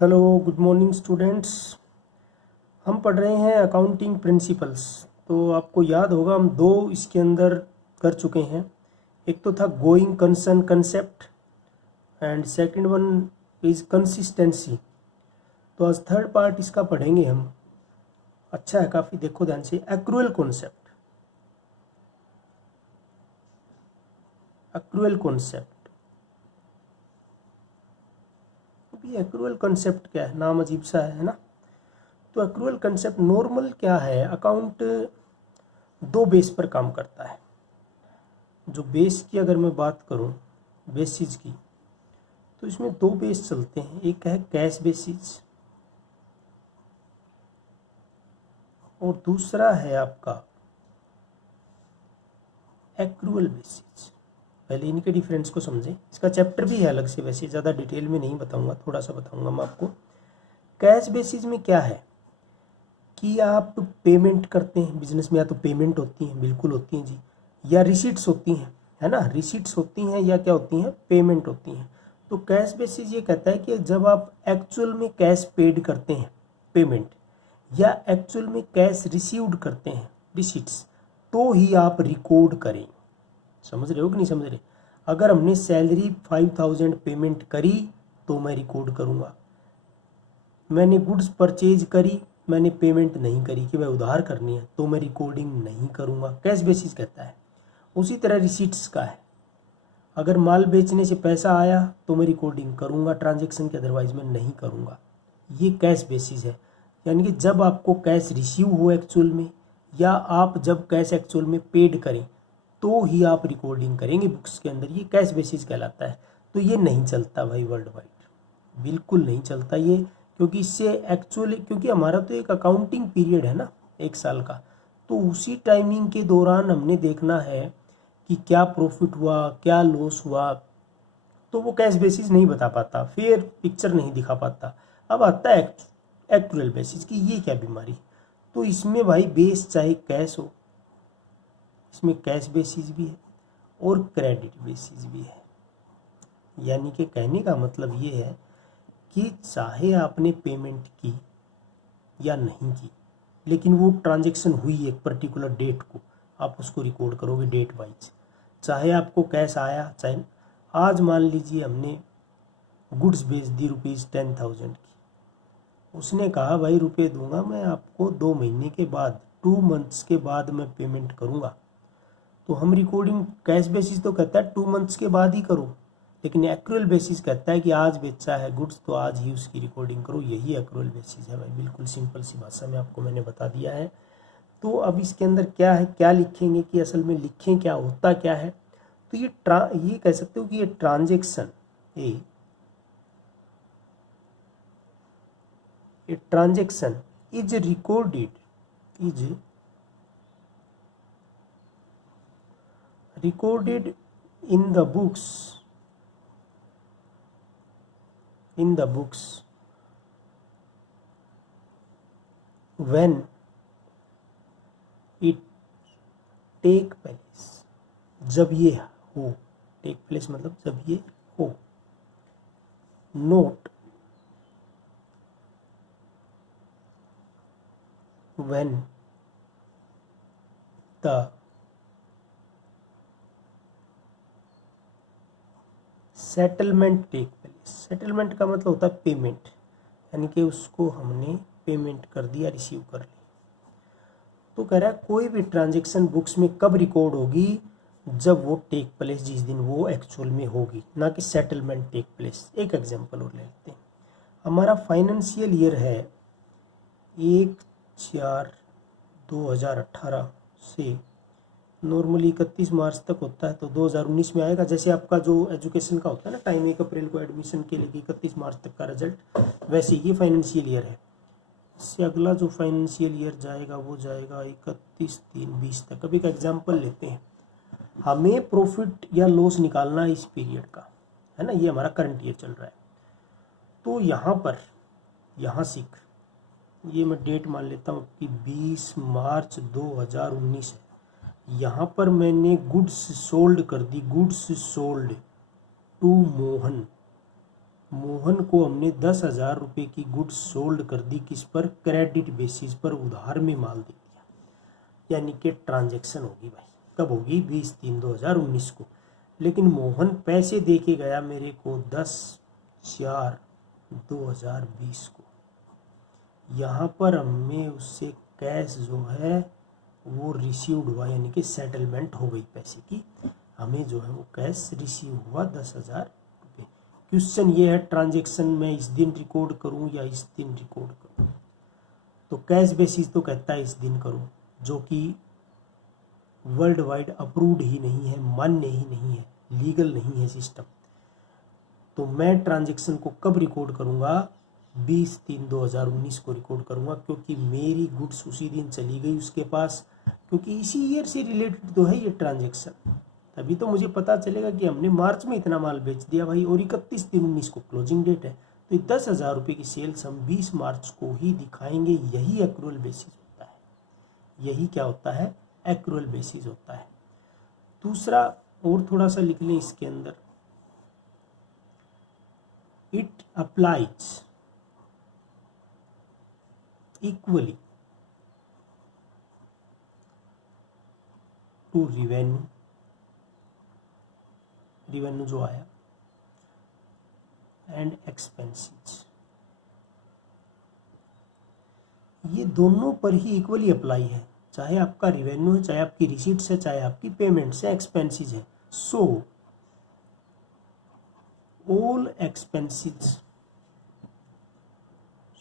Hello, good morning students. हम पढ़ रहे हैं अकाउंटिंग प्रिंसिपल्स। तो आपको याद होगा हम दो इसके अंदर कर चुके हैं। एक तो था going concern concept and second one is consistency. तो आज थर्ड पार्ट इसका पढ़ेंगे हम। अच्छा है काफ़ी, देखो ध्यान से। Accrual concept. एक्रूअल कॉन्सेप्ट अभी एक्रूअल कॉन्सेप्ट क्या है, नाम अजीब सा है ना। तो एक्रूअल कंसेप्ट नॉर्मल क्या है, अकाउंट दो बेस पर काम करता है। जो बेस की अगर मैं बात करूं, बेसिस की, तो इसमें दो बेस चलते हैं। एक है कैश बेसिस और दूसरा है आपका एक्रूअल बेसिस। पहले इनके डिफरेंस को समझें। इसका चैप्टर भी है अलग से, वैसे ज़्यादा डिटेल में नहीं बताऊंगा, थोड़ा सा बताऊंगा मैं आपको। कैश बेसिस में क्या है कि आप पेमेंट करते हैं बिजनेस में, या तो पेमेंट होती हैं, बिल्कुल होती हैं जी, या रिसीट्स होती हैं, है ना। रिसीट्स होती हैं या क्या होती हैं, पेमेंट होती हैं। तो कैश बेसिस ये कहता है कि जब आप एक्चुअल में कैश पेड करते हैं, पेमेंट, या एक्चुअल में कैश रिसीव्ड करते हैं, रिसीट्स, तो ही आप रिकॉर्ड करें। समझ रहे हो कि नहीं समझ रहे। अगर हमने सैलरी 5000 पेमेंट करी तो मैं रिकॉर्ड करूँगा। मैंने गुड्स परचेज करी, मैंने पेमेंट नहीं करी कि भाई उधार करनी है, तो मैं रिकॉर्डिंग नहीं करूँगा। कैश बेसिस कहता है। उसी तरह रिसीट्स का है। अगर माल बेचने से पैसा आया तो मैं रिकॉर्डिंग करूँगा ट्रांजैक्शन की, अदरवाइज मैं नहीं करूँगा। ये कैश बेसिस है। यानी कि जब आपको कैश रिसीव हो एक्चुअल में, या आप जब कैश एक्चुअल में पेड करें, तो ही आप रिकॉर्डिंग करेंगे बुक्स के अंदर। ये कैश बेसिस कहलाता है। तो ये नहीं चलता भाई वर्ल्ड वाइड, बिल्कुल नहीं चलता ये। क्योंकि इससे एक्चुअली, क्योंकि हमारा तो एक अकाउंटिंग पीरियड है ना, एक साल का, तो उसी टाइमिंग के दौरान हमने देखना है कि क्या प्रॉफिट हुआ, क्या लॉस हुआ। तो वो कैश बेसिस नहीं बता पाता, फिर पिक्चर नहीं दिखा पाता। अब आता है एक्चुअल बेसिस की, ये क्या बीमारी। तो इसमें भाई बेस चाहे कैश हो, इसमें कैश बेसिस भी है और क्रेडिट बेसिस भी है। यानी कि कहने का मतलब ये है कि चाहे आपने पेमेंट की या नहीं की, लेकिन वो ट्रांजैक्शन हुई एक पर्टिकुलर डेट को, आप उसको रिकॉर्ड करोगे डेट वाइज। चाहे आपको कैश आया, चाहे आज मान लीजिए हमने गुड्स बेच दी ₹10,000 की, उसने कहा भाई रुपये दूंगा मैं आपको 2 महीने के बाद, 2 मंथ्स के बाद मैं पेमेंट करूंगा। तो हम रिकॉर्डिंग कैश बेसिस तो कहता है 2 मंथ्स के बाद ही करो, लेकिन एक्रूअल बेसिस कहता है कि आज बेचा है गुड्स तो आज ही उसकी रिकॉर्डिंग करो। यही एक्रूअल बेसिस है भाई, बिल्कुल सिंपल सी भाषा में आपको मैंने बता दिया है। तो अब इसके अंदर क्या है, क्या लिखेंगे कि असल में लिखें, क्या होता क्या है। तो ये कह सकते हो कि ये transaction, a transaction is recorded in the books when it take place, जब ये हो, टेक प्लेस मतलब जब ये हो। Note when the settlement take place. Settlement का मतलब होता है पेमेंट, यानी कि उसको हमने पेमेंट कर दिया, रिसीव कर ली। तो कह रहा है कोई भी ट्रांजैक्शन बुक्स में कब रिकॉर्ड होगी, जब वो टेक प्लेस, जिस दिन वो एक्चुअल में होगी, ना कि सेटलमेंट टेक प्लेस। एक एग्जांपल और ले लेते हैं। हमारा फाइनेंशियल ईयर है 1/4/2018 से नॉर्मली 31 मार्च तक होता है, तो 2019 में आएगा। जैसे आपका जो एजुकेशन का होता है ना टाइम, 1 अप्रैल को एडमिशन के लिए 31 मार्च तक का रिजल्ट, वैसे ये फाइनेंशियल ईयर है। इससे अगला जो फाइनेंशियल ईयर जाएगा वो जाएगा 31/3/20 तक। अभी का एग्जाम्पल लेते हैं। हमें प्रॉफिट या लॉस निकालना है इस पीरियड का, है ना, ये हमारा करंट ईयर चल रहा है। तो यहाँ पर, यहाँ सीख, ये मैं डेट मान लेता हूँ कि 20 मार्च 2019 है। यहाँ पर मैंने गुड्स सोल्ड कर दी, goods sold to Mohan, Mohan को हमने 10,000 रुपये की गुड्स सोल्ड कर दी, किस पर? क्रेडिट बेसिस पर, उधार में माल दे दिया। यानी कि ट्रांजैक्शन होगी भाई, कब होगी? 20/3/2019 को। लेकिन मोहन पैसे दे के गया मेरे को 10/4/2020 को। यहाँ पर हमें उससे कैश जो है वो रिसीव्ड हुआ, यानी कि सेटलमेंट हो गई पैसे की, हमें जो है वो कैश रिसीव हुआ 10,000 रुपये। क्वेश्चन ये है ट्रांजैक्शन मैं इस दिन रिकॉर्ड करूँ या इस दिन रिकॉर्ड करूँ? तो कैश बेसिस तो कहता है इस दिन करो, जो कि वर्ल्ड वाइड अप्रूव्ड ही नहीं है, मान्य ही नहीं है, लीगल नहीं है सिस्टम। तो मैं ट्रांजैक्शन को कब रिकॉर्ड करूँगा? 20/3/2019 को रिकॉर्ड करूँगा, क्योंकि मेरी गुड्स उसी दिन चली गई उसके पास, क्योंकि इसी ईयर से रिलेटेड तो है ये ट्रांजैक्शन। तभी तो मुझे पता चलेगा कि हमने मार्च में इतना माल बेच दिया भाई, और 31/3/19 को क्लोजिंग डेट है। तो 10,000 रुपये की सेल्स हम 20 मार्च को ही दिखाएंगे। यही एक्रूअल बेसिस होता है। यही क्या होता है? एक्रूअल बेसिस होता है। दूसरा और थोड़ा सा लिख लें इसके अंदर, it applies equally to revenue, revenue जो आया, एंड एक्सपेंसेस। ये दोनों पर ही इक्वली अप्लाई है, चाहे आपका रिवेन्यू है, चाहे आपकी रिसीट्स है, चाहे आपकी पेमेंट्स है, एक्सपेंसेस है। सो all expenses,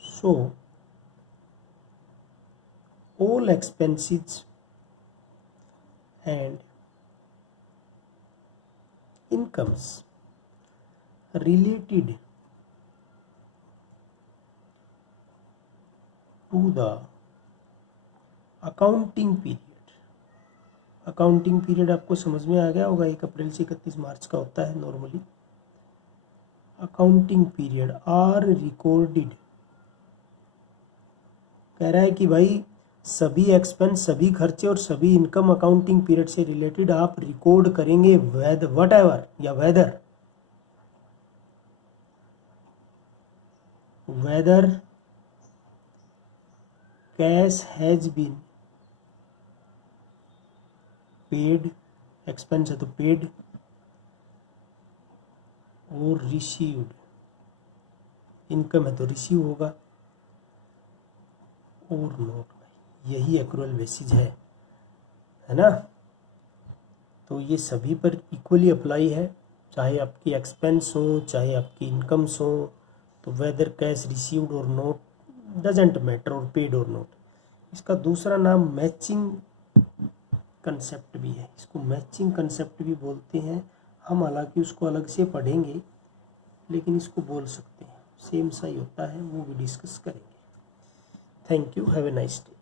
so all expenses and incomes related to the accounting period. Accounting period आपको समझ में आ गया होगा, 1 अप्रैल से 31 मार्च का होता है normally. Accounting period are recorded, कह रहा है कि भाई सभी एक्सपेंस, सभी खर्चे और सभी इनकम अकाउंटिंग पीरियड से रिलेटेड आप रिकॉर्ड करेंगे, वट एवर या whether cash has been paid, expense है तो पेड, और रिसीव्ड, इनकम है तो रिसीव होगा, और नोट। यही एक्रूअल बेसिस है ना? तो ये सभी पर इक्वली अप्लाई है, चाहे आपकी एक्सपेंस हो, चाहे आपकी इनकम्स हो। तो वेदर कैश रिसीव्ड और नोट, डजेंट मैटर, और पेड और नोट। इसका दूसरा नाम मैचिंग कंसेप्ट भी है, इसको मैचिंग कंसेप्ट भी बोलते हैं हम। हालांकि उसको अलग से पढ़ेंगे, लेकिन इसको बोल सकते हैं, सेम सा ही होता है, वो भी डिस्कस करेंगे। Thank you, have a nice day.